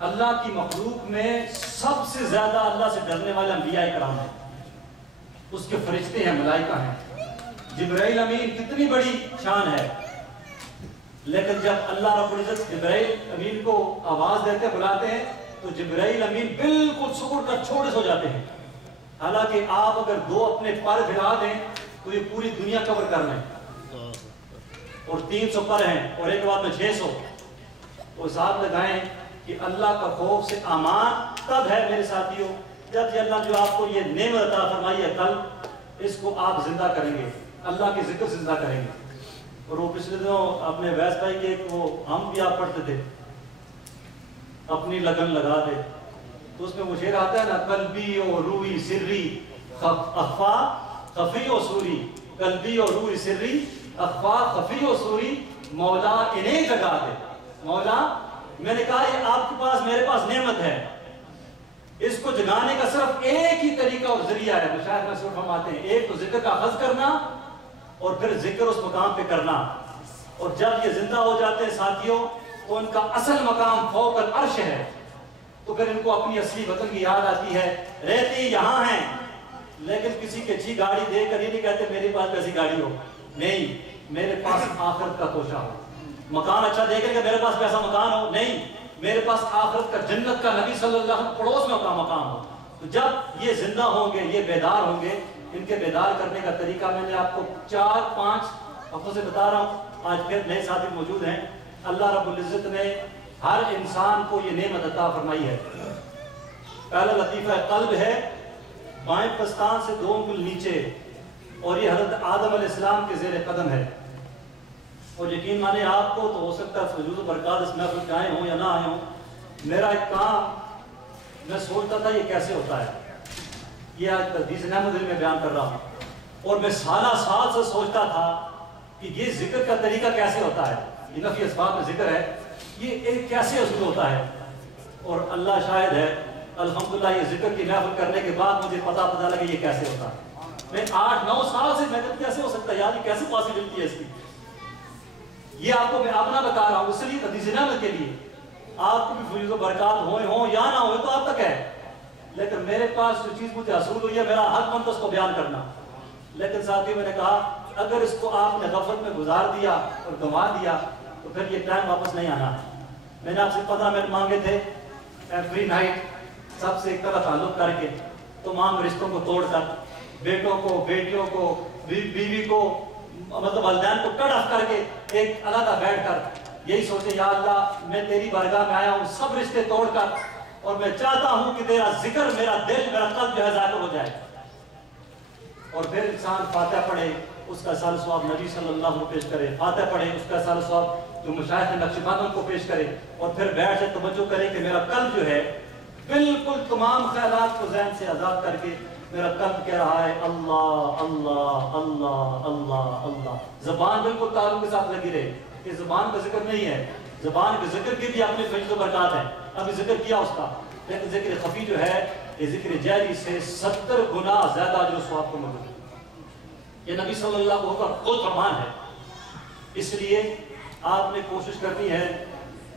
اللہ کی مخلوق میں سب سے زیادہ اللہ سے ڈرنے والے انبیاء کرام ہیں، اس کے فرشتے ہیں، ملائکہ ہیں۔ جبرائیل امین کتنی بڑی شان ہے، لیکن جب اللہ رب العزت جبرائیل امین کو آواز دیتے بلاتے ہیں تو جبرائیل امین بالکل سکون کا چھوڑے سو جاتے ہیں، حالانکہ آپ اگر دو اپنے پر پھیلا دیں تو یہ پوری دنیا کور کر لیں، اور 300 پر ہیں اور ایک بات میں 600، تو حساب لگائیں کہ اللہ کا خوف سے امان تب ہے میرے ساتھیوں جب یہ اللہ جو آپ کو یہ نعمت عطا فرمائی ہے کل اس کو آپ زندہ کریں گے، اللہ کے ذکر سے زندہ کریں گے۔ اور وہ پچھلے دنوں اپنے ویس بھائی کے وہ ہم بھی آپ پڑھتے تھے، اپنی لگن لگا دے، تو اس میں وہ شعر آتا ہے نا، قلبی و روحی سری اخفا خفی و سوری، قلبی و روحی سری اخفا خفی و سوری، مولا انہیں جگا دے۔ مولا میں نے کہا یہ آپ کے پاس میرے پاس نعمت ہے، اس کو جگانے کا صرف ایک ہی طریقہ اور ذریعہ ہے، مشاہد میں صرف فرماتے ہیں، ایک تو ذکر کا اخذ کرنا اور پھر ذکر اس مقام پہ کرنا، اور جب یہ زندہ ہو جاتے ہیں ساتھیوں تو ان کا اصل مقام فوق العرش ہے، تو پھر ان کو اپنی اصلی وطن کی یاد آتی ہے، رہتی یہاں ہیں لیکن کسی کی اچھی گاڑی دے کر یہ نہیں کہتے میرے پاس ایسی گاڑی ہو، نہیں، میرے پاس آخرت کا توشہ ہو، مکان اچھا دے کر کہ میرے پاس پیسہ مکان ہو، نہیں، میرے پاس آخرت کا جنت کا نبی صلی اللہ علیہ وسلم پڑوس میں مقام ہو۔ تو جب یہ زندہ ہوں گے، یہ بیدار ہوں گے، ان کے بیدار کرنے کا طریقہ میں نے آپ کو 4-5 ہفتوں سے بتا رہا ہوں، آج پھر نئے ساتھی موجود ہیں۔ اللہ رب العزت نے ہر انسان کو یہ نعمت عطا فرمائی ہے۔ پہلا لطیفہ قلب ہے، بائیں پستان سے 2 انگل نیچے، اور یہ حضرت آدم علیہ السلام کے زیر قدم ہے، اور یقین مانے آپ کو تو ہو سکتا ہے فضول و برکات اس محفل میں آئے ہوں یا نہ آئے ہوں، میرا ایک کام میں سوچتا تھا یہ کیسے ہوتا ہے، یہ آج حدیث نعمت دل میں بیان کر رہا ہوں، اور میں سالہ سال سے سوچتا تھا کہ یہ ذکر کا طریقہ کیسے ہوتا ہے، یہ نفی اسباب میں ذکر ہے، یہ ایک کیسے اصول ہوتا ہے، اور اللہ شاہد ہے الحمدللہ یہ ذکر کی محفل کرنے کے بعد مجھے پتہ لگا یہ کیسے ہوتا ہے۔ میں 8-9 سال سے میں کیسے ہو سکتا ہے یار، یہ کیسے پاسبلٹی ہے اس کی، یہ آپ کو میں اپنا بتا رہا ہوں، اس لیے حدیث نعمت کے لیے آپ کو بھی فیض و برکات ہوں یا نہ ہوئے تو آپ تک ہے، لیکن میرے پاس جو چیز مجھے حصول ہوئی ہے میرا حق بنتا اس کو بیان کرنا۔ لیکن ساتھیوں میں نے کہا اگر اس کو آپ نے غفلت میں گزار دیا اور گنوا دیا تو پھر یہ ٹائم واپس نہیں آنا۔ میں نے آپ سے 15 منٹ مانگے تھے ایوری نائٹ، سب سے ایک طرح تعلق کر کے، تمام رشتوں کو توڑ کر، بیٹوں کو، بیٹیوں کو، بیوی کو، مطلب والدین کو کٹ آف کر کے ایک علیحدہ بیٹھ کر یہی سوچے یا اللہ میں تیری بارگاہ میں آیا ہوں سب رشتے توڑ کر، اور میں چاہتا ہوں کہ تیرا ذکر میرا دل میرا قلب جو ہے ذاکر ہو جائے، اور پھر انسان فاتحہ پڑھے اس کا سال ثواب نبی صلی اللہ علیہ وسلم پیش کرے، فاتحہ پڑھے اس کا سال ثواب جو مشائخ نقشبند کو پیش کرے، اور پھر بیٹھ سے توجہ کرے کہ میرا قلب جو ہے بالکل تمام خیالات کو ذہن سے آزاد کر کے میرا قلب کہہ رہا ہے اللہ اللہ اللہ اللہ اللہ، زبان بالکل تعلق کے ساتھ لگی رہے، کہ زبان کا ذکر نہیں ہے، زبان کے ذکر کی بھی اپنے فضل و برکات ہیں، ابھی ذکر کیا اس کا، لیکن ذکر خفی جو ہے یہ ذکر جہری سے 70 گنا زیادہ جو ثواب کو ملتا ہے، یہ نبی صلی اللہ علیہ وسلم کا خود فرمان ہے۔ اس لیے آپ نے کوشش کرنی ہے،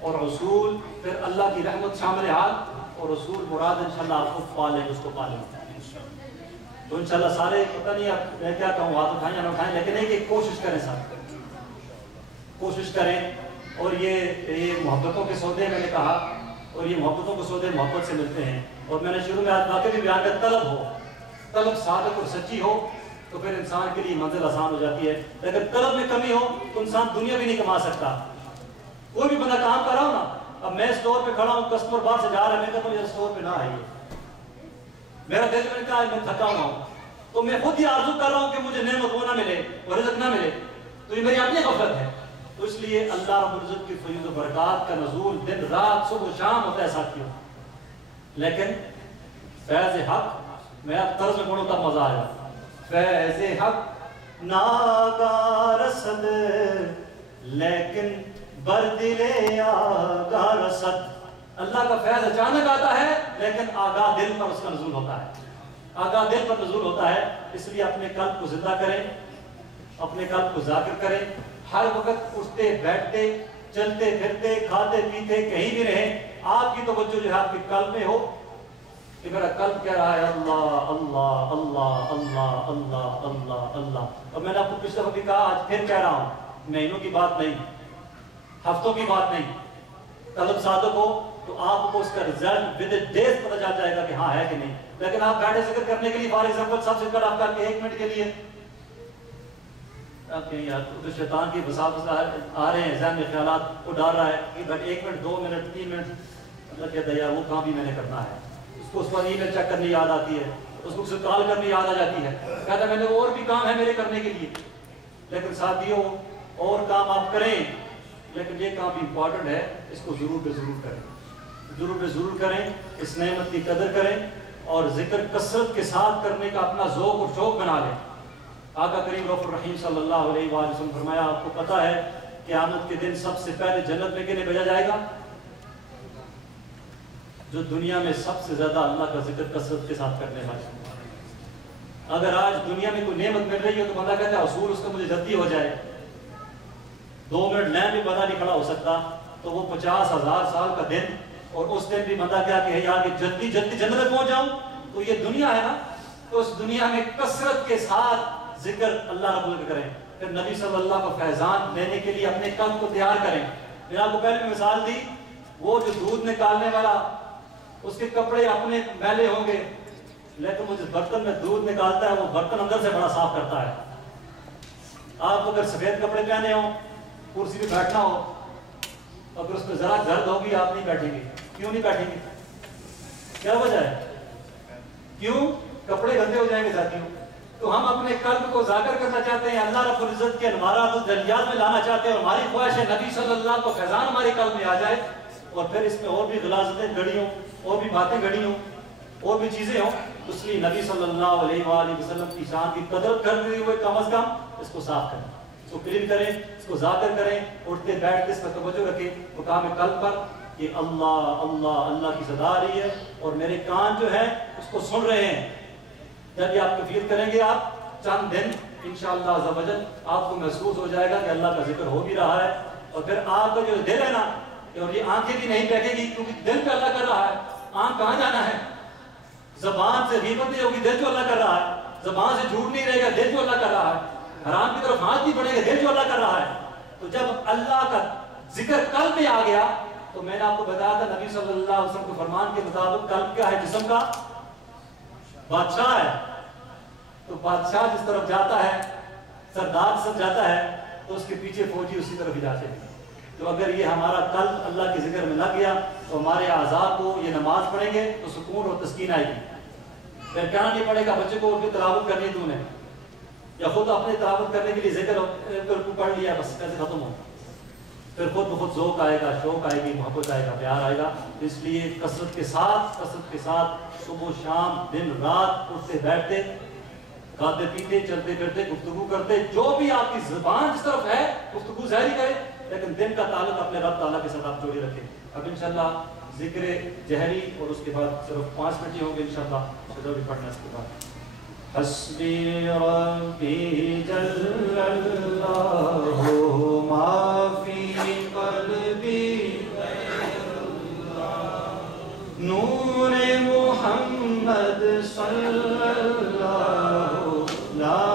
اور رسول پھر اللہ کی رحمت شامل حال، اور رسول مراد انشاءاللہ آپ کو پالیں، اس کو پالیں، تو انشاءاللہ سارے پتہ نہیں آپ میں کیا کہوں ہاتھ اٹھائیں یا نہ اٹھائیں، لیکن ایک ایک کوشش کریں، ساتھ کوشش کریں، اور یہ محبتوں کے سودے میں نے کہا، اور یہ محبتوں کے سودے محبت سے ملتے ہیں، اور میں نے شروع میں آج واقعی بھی بیان کیا، طلب ہو، طلب صادق اور سچی ہو تو پھر انسان کے لیے منزل آسان ہو جاتی ہے، لیکن طلب میں کمی ہو تو انسان دنیا بھی نہیں کما سکتا۔ کوئی بھی بندہ کام کر رہا ہو نا، اب میں اسٹور پہ کھڑا ہوں، کسٹمر باہر سے جا رہا ہے، میں کہتا ہوں یہ اسٹور پہ نہ آئیے، میرا دل میں کہا میں تھکا ہوا ہوں، تو میں خود ہی آرزو کر رہا ہوں کہ مجھے نعمت وہ نہ ملے اور رزق نہ ملے، تو یہ میری اپنی غفلت ہے۔ تو اس لیے اللہ رب العزت کی فیض و برکات کا نزول دن رات صبح و شام ہوتا ہے ساتھیوں، لیکن فیض حق میں اب طرز میں پڑھوں تب مزہ آیا، فیض حق ناگاہ رسد لیکن بردل آگاہ رسد، اللہ کا فیض اچانک آتا ہے لیکن آگاہ دل پر اس کا نزول ہوتا ہے، آگاہ دل پر نزول ہوتا ہے۔ اس لیے اپنے قلب کو زندہ کریں، اپنے قلب کو ذاکر کریں، ہر وقت اٹھتے بیٹھتے چلتے پھرتے کھاتے پیتے کہیں بھی رہیں آپ کی توجہ جو ہے آپ کے قلب میں ہو کہ میرا قلب کہہ رہا ہے اللہ اللہ اللہ اللہ اللہ اللہ اللہ. اور میں نے آپ کو پچھلے وقت بھی کہا، آج پھر کہہ رہا ہوں، مہینوں کی بات نہیں، ہفتوں کی بات نہیں. قلب صادق ہو تو آپ کو اس کا رزلٹ ود ڈیز پتہ چل جائے گا کہ ہاں ہے کہ نہیں. لیکن آپ بیٹھے ذکر کرنے کے لیے فار ایگزامپل سب سے ذکر آپ کر کے 1 منٹ کے لیے آپ کہیں یار تو شیطان کی وساوس آ رہے ہیں، ذہن میں خیالات وہ ڈال رہا ہے کہ بٹ 1 منٹ 2 منٹ 3 منٹ، اللہ کہتا ہے یار وہ کام بھی میں نے کرنا ہے. اس کو اس پر ای میل چیک کرنی یاد آتی ہے، اس کو کال کرنی یاد آ جاتی ہے، کہتا ہے میں نے اور بھی کام ہے میرے کرنے کے لیے. لیکن ساتھیوں اور کام آپ کریں، لیکن یہ کام بھی امپورٹنٹ ہے، اس کو ضرور بے ضرور کریں، ضرور بے ضرور کریں، اس نعمت کی قدر کریں اور ذکر کثرت کے ساتھ کرنے کا اپنا ذوق اور شوق بنا لیں. آقا کریم رؤوف الرحیم صلی اللہ علیہ وآلہ وسلم فرمایا، آپ کو پتہ ہے قیامت کے دن سب سے پہلے جنت میں کنہیں بھیجا جائے گا؟ جو دنیا میں سب سے زیادہ اللہ کا ذکر کثرت کے ساتھ کرنے والے. اگر آج دنیا میں کوئی نعمت مل رہی ہے تو بندہ کہتا ہے حصول اس کا مجھے جلدی ہو جائے، 2 منٹ لین بھی بندہ نہیں کھڑا ہو سکتا، تو وہ 50,000 سال کا دن، اور اس دن بھی بندہ کیا کہ یار کہ جلدی جلدی جنت میں پہنچ جاؤں. تو یہ دنیا ہے نا، تو اس دنیا میں کثرت کے ساتھ ذکر اللہ رب العزت کریں. پھر نبی صلی اللہ کو فیضان لینے کے لیے اپنے قلب کو تیار کریں. میں نے آپ کو پہلے میں مثال دی، وہ جو دودھ نکالنے والا اس کے کپڑے اپنے میلے ہوں گے، لیکن وہ جس برتن میں دودھ نکالتا ہے وہ برتن اندر سے بڑا صاف کرتا ہے. آپ اگر سفید کپڑے پہنے ہوں، کرسی پہ بیٹھنا ہو، اگر اس پہ ذرا گرد ہوگی آپ نہیں بیٹھیں گے. کیوں نہیں بیٹھیں گے؟ کیا وجہ ہے؟ کیوں؟ کپڑے گندے ہو جائیں گے ساتھیوں. تو ہم اپنے قلب کو ذاکر کرنا چاہتے ہیں، اللہ رب العزت کے انوارات و تجلیات میں لانا چاہتے ہیں، اور ہماری خواہش ہے نبی صلی اللہ کو فیضان ہمارے قلب میں آ جائے، اور پھر اس میں اور بھی غلاظتیں گڑی ہوں، اور بھی باتیں گڑی ہوں، اور بھی چیزیں ہوں. اس لیے نبی صلی اللہ علیہ وآلہ وسلم کی شان کی قدر کرتے ہوئے کم از کم اس کو صاف کریں، اس کو کلین کریں، اس کو ذاکر کریں، اٹھتے بیٹھتے اس پر توجہ رکھیں مقام قلب پر کہ اللہ اللہ اللہ کی صدا آ رہی ہے، اور میرے کان جو ہے اس کو سن رہے ہیں. جب یہ آپ کفیل کریں گے، آپ چند دن انشاءاللہ عز و جل آپ کو محسوس ہو جائے گا کہ اللہ کا ذکر ہو بھی رہا ہے. اور پھر آپ کا جو دل ہے نا، اور یہ آنکھیں بھی نہیں بیٹھے گی کیونکہ دل پہ اللہ کر رہا ہے. آنکھ کہاں جانا ہے؟ زبان سے غیبت نہیں ہوگی، دل جو اللہ کر رہا ہے. زبان سے جھوٹ نہیں رہے گا، دل جو اللہ کر رہا ہے. حرام کی طرف ہاتھ نہیں بڑھے گا، دل جو اللہ کر رہا ہے. تو جب اللہ کا ذکر قلب میں آ گیا، تو میں نے آپ کو بتایا تھا نبی صلی اللہ علیہ وسلم کے فرمان کے مطابق قلب کیا ہے؟ جسم کا بادشاہ ہے. تو بادشاہ جس طرف جاتا ہے، سردار سب جاتا ہے، تو اس کے پیچھے فوجی اسی طرف ہی جاتے ہیں. تو اگر یہ ہمارا قلب اللہ کے ذکر میں لگ گیا تو ہمارے اعضاء کو یہ نماز پڑھیں گے تو سکون اور تسکین آئے گی. پھر کیا نہیں پڑے گا بچے کو اردو تلاوت کرنی تو نے، یا خود اپنے تلاوت کرنے کے لیے ذکر کو پڑھ لیا بس کیسے ختم ہو. پھر خود بخود ذوق آئے گا، شوق آئے گی، محبت آئے گا، پیار آئے گا. اس لیے کثرت کے ساتھ صبح شام دن رات اٹھتے بیٹھتے کھاتے پیتے چلتے پھرتے گفتگو کرتے، جو بھی آپ کی زبان جس طرف ہے گفتگو ظاہری کرے، لیکن دن کا تعلق اپنے رب تعالیٰ کے ساتھ آپ جوڑے رکھیں. اب انشاءاللہ ذکر جہری اور اس کے بعد صرف 5 منٹ ہی ہوں گے انشاءاللہ. شروع بھی پڑھنا اس کے بعد. حسبی ربی جل اللہ ما فی قلبی نور محمد صلی اللہ لا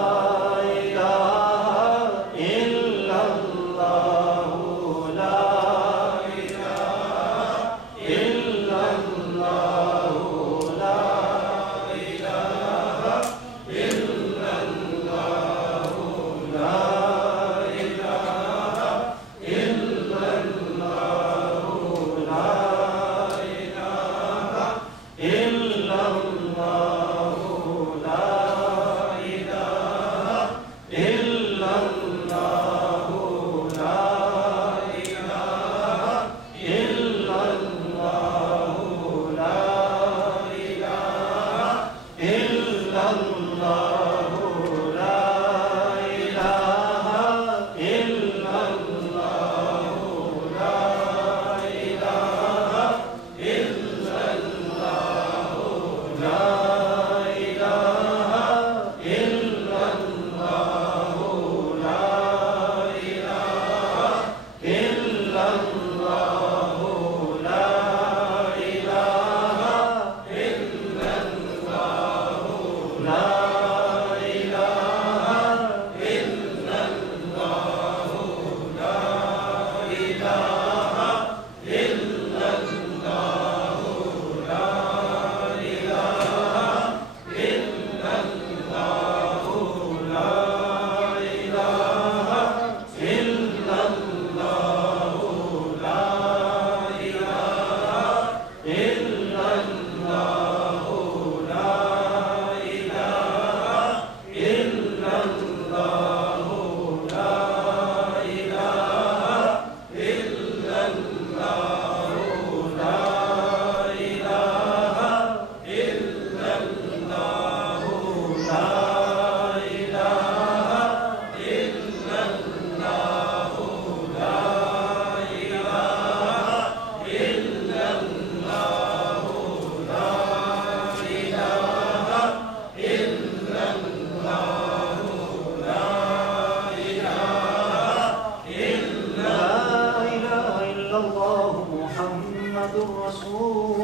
رسول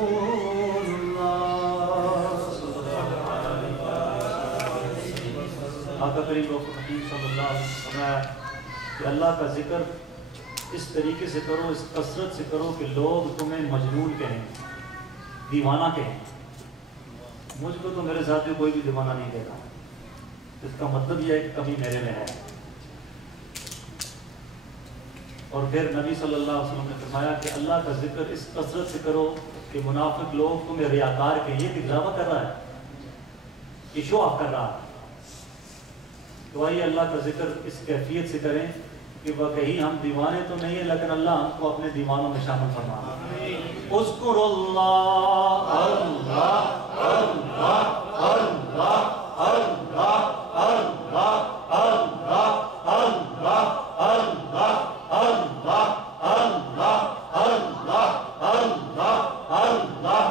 آقا کریم حکیم صلی اللہ علیہ وسلم فرمایا کہ اللہ کا ذکر اس طریقے سے کرو، اس کثرت سے کرو کہ لوگ تمہیں مجنون کہیں، دیوانہ کہیں۔ مجھ کو تو میرے ساتھ کوئی بھی دیوانہ نہیں دیتا، اس کا مطلب یہ ہے کہ کمی میرے میں ہے۔ اور پھر نبی صلی اللہ علیہ وسلم نے فرمایا کہ اللہ کا ذکر اس کثرت سے کرو کہ منافق لوگ تمہیں ریاکار کہیں، یہ دکھلاوا کر رہا ہے، یہ شو آف کر رہا ہے۔ تو آئیے اللہ کا ذکر اس کیفیت سے کریں کہ واقعی ہم دیوانے تو نہیں ہیں، لیکن اللہ ہم کو اپنے دیوانوں میں شامل فرمانا۔ اذکر اللہ اللہ اللہ اللہ اللہ اللہ اللہ اللہ اللہ اللہ اللہ اللہ اللہ اللہ اللہ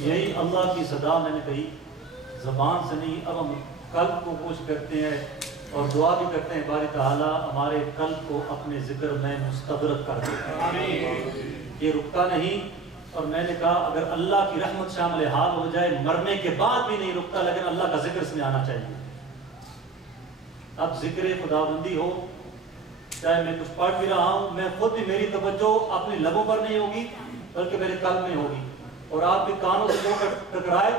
یہی اللہ کی صدا میں نے کہی، زبان سے نہیں، اب ہم قلب کو کوشش کرتے ہیں اور دعا بھی کرتے ہیں باری تعالیٰ ہمارے قلب کو اپنے ذکر میں مستغرق کر دے۔ یہ رکتا نہیں، اور میں نے کہا اگر اللہ کی رحمت شامل حال ہو جائے مرنے کے بعد بھی نہیں رکتا، لیکن اللہ کا ذکر اس میں آنا چاہیے۔ اب ذکر خدا بندی ہو، چاہے میں کچھ پڑھ بھی رہا ہوں، میں خود بھی میری توجہ اپنے لبوں پر نہیں ہوگی بلکہ میرے قلب میں ہوگی، اور آپ کے کانوں سے جو ٹکرائے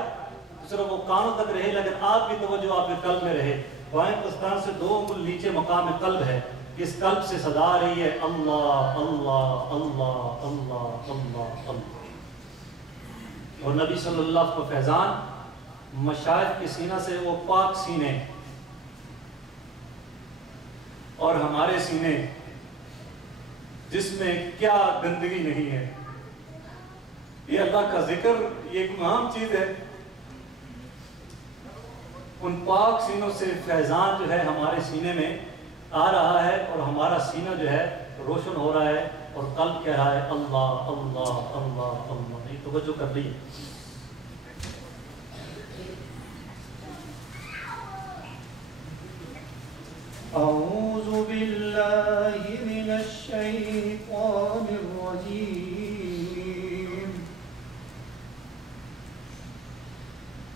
صرف وہ کانوں تک رہے، لیکن آپ کی توجہ آپ کے قلب میں رہے۔ بائیں پستان سے 2 انگل نیچے مقام قلب ہے، اس قلب سے صدا آ رہی ہے اللہ اللہ اللہ اللہ اللہ اللہ۔ اور نبی صلی اللہ علیہ وسلم کا فیضان مشائخ کے سینہ سے وہ پاک سینے، اور ہمارے سینے جس میں کیا گندگی نہیں ہے۔ یہ اللہ کا ذکر یہ ایک اہم چیز ہے، ان پاک سینوں سے فیضان جو ہے ہمارے سینے میں آ رہا ہے، اور ہمارا سینہ جو ہے روشن ہو رہا ہے، اور قلب کہہ رہا ہے اللہ اللہ اللہ اللہ۔ نہیں توجہ کر لی۔ اعوذ باللہ من الشیطان الرجیم،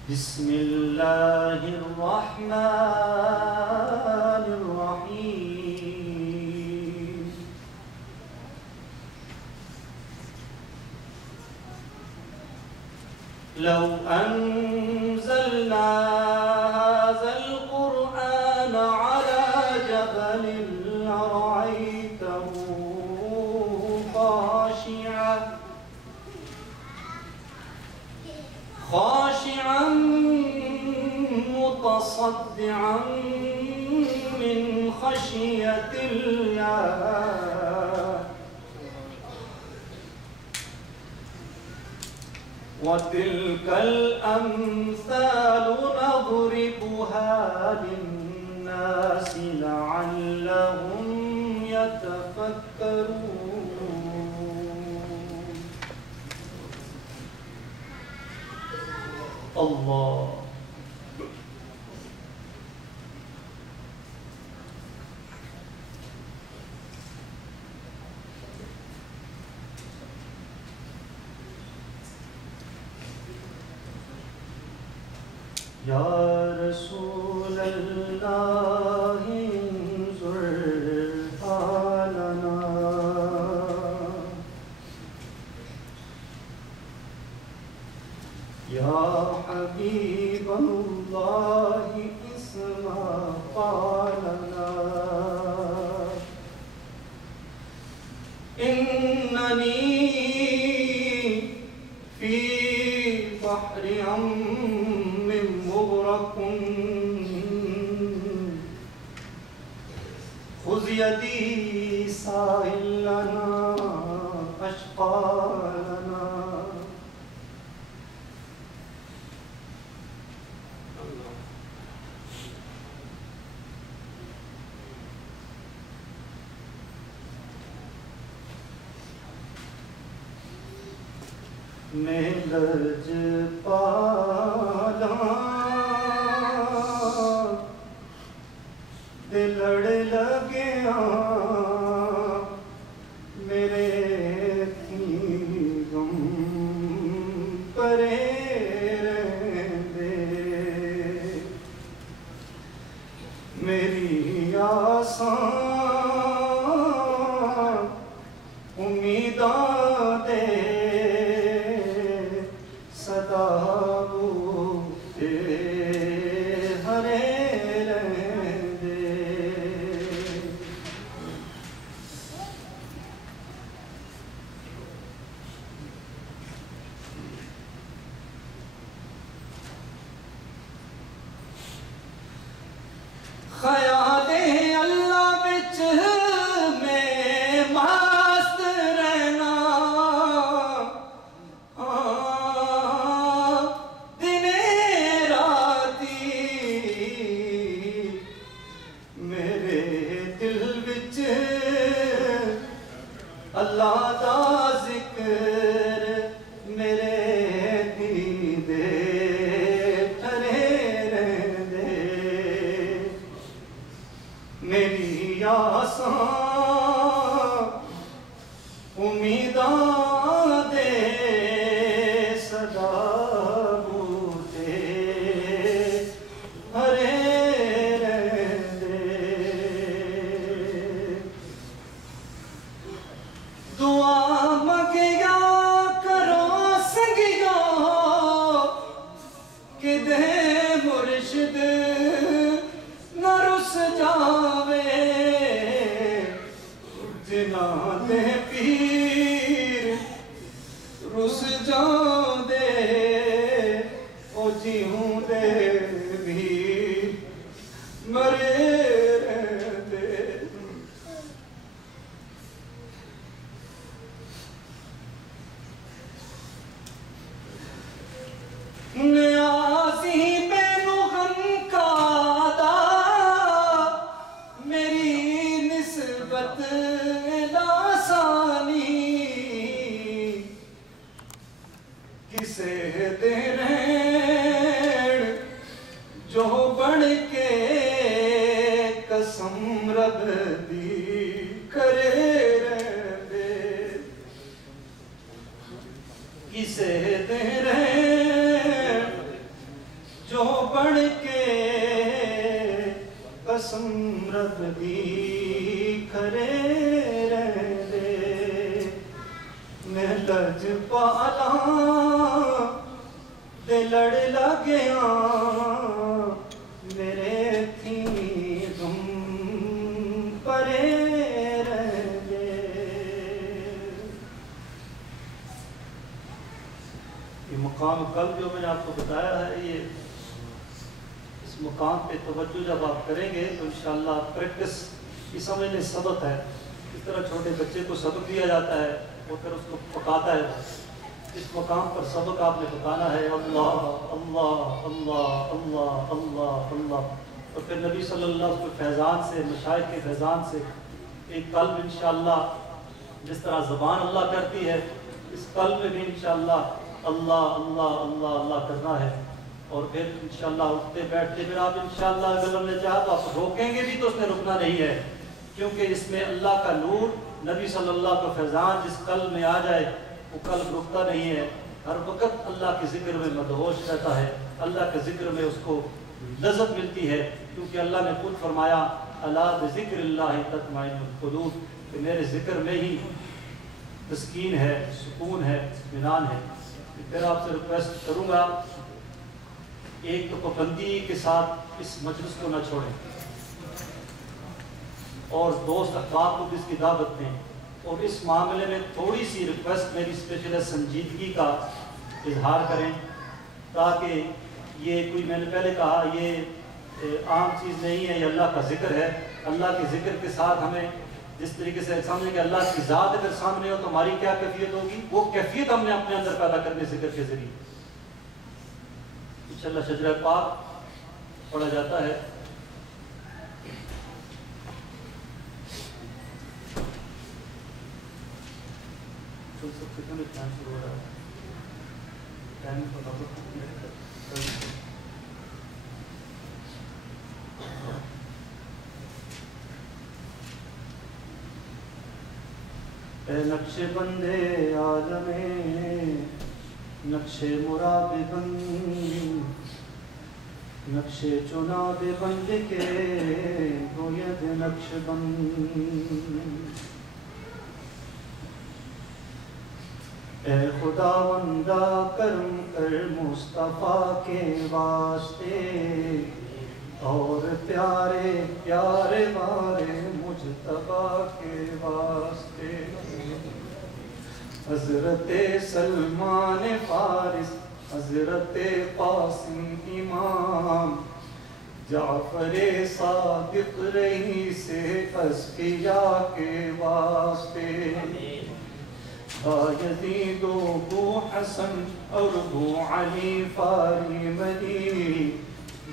بسم اللہ الرحمن الرحیم۔ لو انزلنا هذا القرآن على جبل لرأيته خاشعا متصدعا من خشية الله وَتِلْكَ الْأَمْثَالُ نَضْرِبُهَا لِلنَّاسِ لَعَلَّهُمْ يَتَفَكَّرُونَ. اللہ یا رسول اللہ انظر حالنا یا حبیب اللہ اسمع قالنا اننی فی بحر مغرق خذ یدی سائل لنا اشقالنا. میں لرز پالا دلڑ لگیا میرے تھی غم پرے رہندے میری آسان امیداں دے خیال اللہ بچ میں مست رہنا دن راتی میرے دل بچ اللہ دا ذکر میرے دیدے میری آسان امیداں دے صدا بوتے ہرے رہندے دعا منگیا کرو سنگیا کہ دے مرشد نہ رس جاوے جنا دے پیر رس جان دے او جیوں دے بھی مرے رہندے. نیازی مینو غم کا دا میری نسبت لاسانی کسے دین جو بڑھ کے قسم رب دی کرے رہندے کسے دین جو بڑھ کے قسم رب دی کرے رہندے میں لج پالا دلڑ لگیا میرے تھی غم پرے رہندے. یہ مقام کل جو میں نے آپ کو بتایا ہے یہ اس مقام پہ توجہ جب آپ کریں گے تو انشاءاللہ پریکٹس کی سمجھنے سبق ہے. اس طرح چھوٹے بچے کو سبق دیا جاتا ہے وہ پھر اس کو پکاتا ہے اس مقام پر سبق آپ نے بتانا ہے اللہ اللہ اللہ اللہ اللہ اللہ، اور پھر نبی صلی اللہ علیہ وسلم کے فیضان سے، مشائخ کے فیضان سے ایک قلب انشاءاللہ جس طرح زبان اللہ کرتی ہے، اس قلب میں بھی انشاءاللہ اللہ اللہ اللہ اللہ کرنا ہے، اور پھر انشاءاللہ اٹھتے بیٹھتے پھر آپ انشاءاللہ اگر ہم نے چاہا تو آپ روکیں گے بھی تو اس نے رکنا نہیں ہے، کیونکہ اس میں اللہ کا نور، نبی صلی اللہ کا فیضان جس قلب میں آ جائے وہ قلب رکتا نہیں ہے، ہر وقت اللہ کے ذکر میں مدہوش رہتا ہے، اللہ کے ذکر میں اس کو لذت ملتی ہے، کیونکہ اللہ نے خود فرمایا الا بذکر اللہ تطمئن القلوب، کہ میرے ذکر میں ہی تسکین ہے، سکون ہے، اطمینان ہے۔ پھر آپ سے ریکویسٹ کروں گا ایک تو پابندی کے ساتھ اس مجلس کو نہ چھوڑیں، اور دوست احباب کو بھی اس کی دعوت دیں، اور اس معاملے میں تھوڑی سی ریکویسٹ میری اسپیشل ہے، سنجیدگی کا اظہار کریں، تاکہ یہ کوئی، میں نے پہلے کہا یہ عام چیز نہیں ہے، یہ اللہ کا ذکر ہے، اللہ کے ذکر کے ساتھ ہمیں جس طریقے سے سامنے کہ اللہ کی ذات اگر سامنے ہو تو ہماری کیا کیفیت ہوگی، وہ کیفیت ہم نے اپنے اندر پیدا کرنے ذکر کے ذریعے۔ انشاءاللہ شجرہ پاک پڑھا جاتا ہے، سب سے پہلے ٹائم شروع ہو رہا ہے، ٹائم اے نقش بندے عالم نقش مراد بند، نقش چناب بند کے گوید نقش بند، اے خداوندہ کرم کر مصطفیٰ کے واسطے، اور پیارے پیارے بارے مجتبیٰ کے واسطے، حضرت سلمان فارس، حضرت قاسم امام، جعفر صادق رئیس اصفیاء کے واسطے، بایزید و ابو حسن اور ابو علی فاری ملی،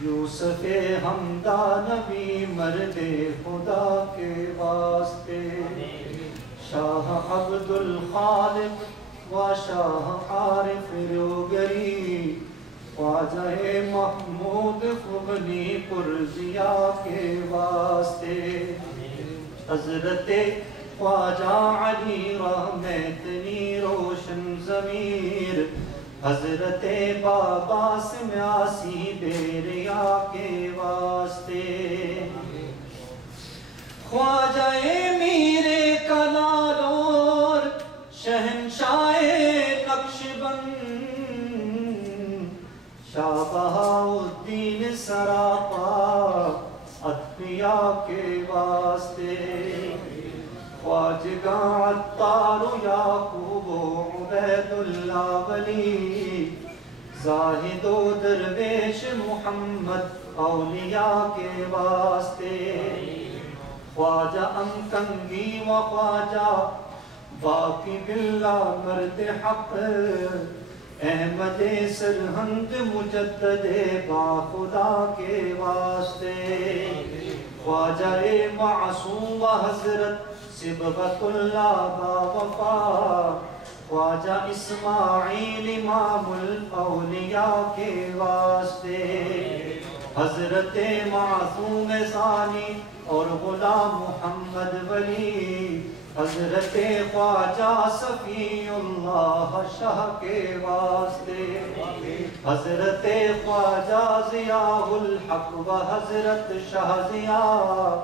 یوسف حمدان نبی مرد خدا کے واسطے، شاہ عبد الخالق و شاہ عارف روگری، خواجہ محمود خبنی پرزیا کے واسطے، حضرت خواجہ علی رحمتنی روشن ضمیر، حضرت بابا سمیاسی بیریا کے واسطے، خواجہ میر کلالور شہنشاہ نقشبند، شاہ بہاؤالدین سراپا اتقیاء کے واسطے، خواجہ عطار یعقوب عبید اللہ ولی، زاہد و درویش محمد اولیاء کے واسطے، خواجہ امکنگی و خواجہ باقی باللہ مرد حق، احمد سرہند مجدد با خدا کے واسطے، خواجہ معصوم و حضرت صبغت اللہ با وفا، خواجہ اسماعیل امام الاولیاء کے واسطے، حضرت معصوم ثانی اور غلام محمد ولی، حضرت خواجہ صفی اللہ شاہ کے واسطے، حضرت خواجہ ضیاء الحق و حضرت شاہ ضیاء،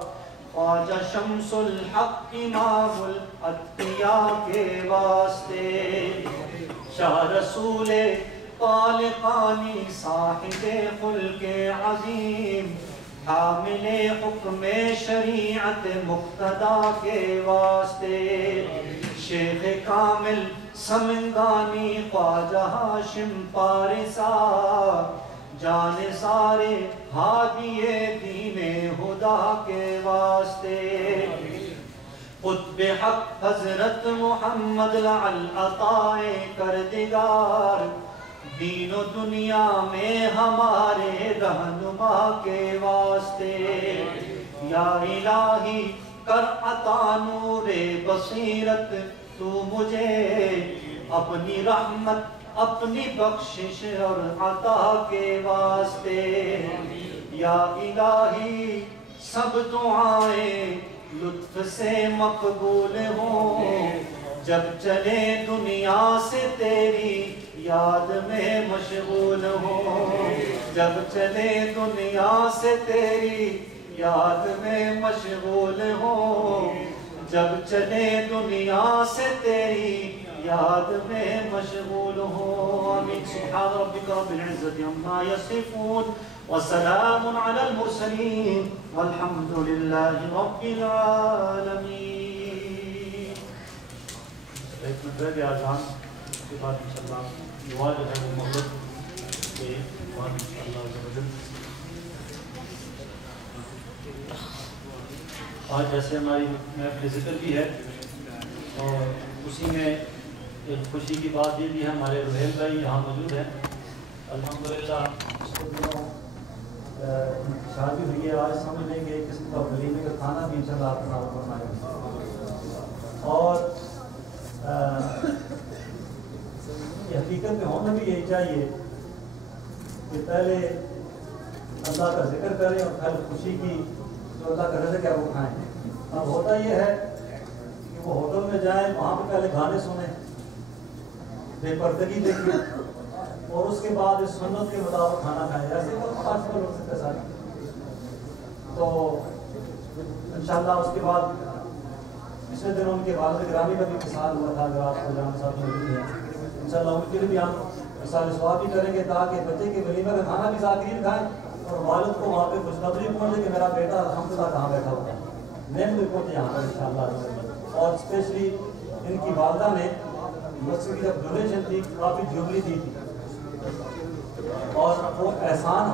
خواجہ شمس الحق امام الاتقیاء کے واسطے، شاہ رسول طالقانی صاحب خلق عظیم، حامل حکم شریعت مقتدا کے واسطے، شیخ کامل سمنگانی خواجہ ہاشم پارسا، جان سارے ہادی دین خدا کے واسطے، قطب حق حضرت محمد لعل عطائے کردگار، دین و دنیا میں ہمارے رہنما کے واسطے، یا الہی کر عطا نور بصیرت تو مجھے، اپنی رحمت اپنی بخشش اور عطا کے واسطے، یا الہی سب دعائیں لطف سے مقبول ہوں، جب چلے دنیا سے تیری یاد میں مشغول ہوں، جب چلے دنیا سے تیری یاد میں مشغول ہوں، جب چلے دنیا سے تیری یاد میں مشغول ہوں۔ آمین۔ سبحان ربک رب العزت عما یصفون وسلام علی المرسلین والحمد للہ رب العالمین۔ ایک منٹ رہ گیا اذان، اس کے بعد انشاءاللہ دعا جو ہے وہ مغرب کے بعد انشاءاللہ۔ آج جیسے ہماری محفل ذکر بھی ہے اور اسی میں ایک خوشی کی بات یہ بھی ہے، ہمارے رحیل بھائی یہاں موجود ہیں الحمدللہ۔ شادی ہوئی ہے، آج سمجھ لیں گے ایک قسم کا ولیمے کا کھانا بھی انشاءاللہ آپ کو کرنا ہے، اور یہ حقیقت میں ہونا بھی یہی چاہیے کہ پہلے اللہ کا ذکر کریں اور پھر خوشی کی جو اللہ کا رزق ہے وہ کھائیں۔ اب ہوتا یہ ہے کہ وہ ہوٹل میں جائیں، وہاں پہ پہلے گانے سنیں، بے پردگی دیکھیں، اور اس کے بعد اس سنت کے مطابق کھانا کھائیں۔ ایسے بہت پاسبل ہو سکتا ہے سارے، تو انشاءاللہ اس کے بعد پچھلے دنوں ان کے والد گرامی کا بھی مثال ہوا تھا، اگر آپ کو جان صاحب موجود ہیں، انشاءاللہ ان کے لیے بھی ہم مثال ثواب بھی کریں گے تاکہ بچے کے ولیمہ کا کھانا بھی ذاکرین کھائیں اور والد کو وہاں پہ خوشخبری پہنچے کہ میرا بیٹا الحمدللہ کہاں بیٹھا ہوتا ہے، نعمت بھی پہنچے یہاں پر انشاءاللہ۔ اور اسپیشلی ان کی والدہ نے مسجد کی جب ڈونیشن تھی کافی جوبلی دی تھی، اور وہ احسان